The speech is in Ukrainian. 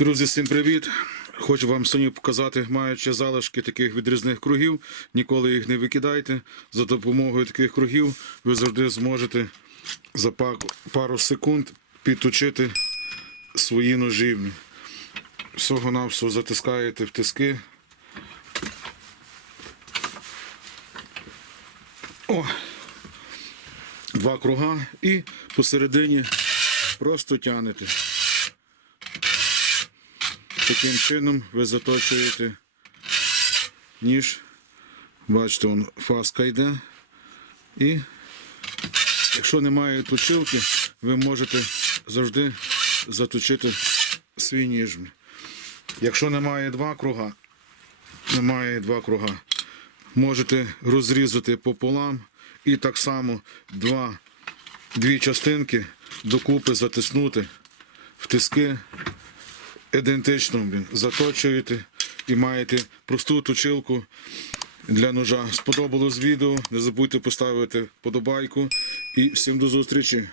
Друзі, всім привіт! Хочу вам сьогодні показати, маючи залишки таких відрізних кругів, ніколи їх не викидайте. За допомогою таких кругів ви завжди зможете за пару секунд підточити свої ножівні. Всього-навсього затискаєте в тиски. О! Два круга і посередині просто тянете. Таким чином ви заточуєте ніж. Бачите, вон фаска йде. І якщо немає точилки, ви можете завжди заточити свій ніж. Якщо немає два круга, немає два круга, можете розрізати пополам і так само два, дві частинки докупи затиснути в тиски ідентично блін, заточуєте і маєте просту точилку для ножа. Сподобалось відео. Не забудьте поставити подобайку і всім до зустрічі.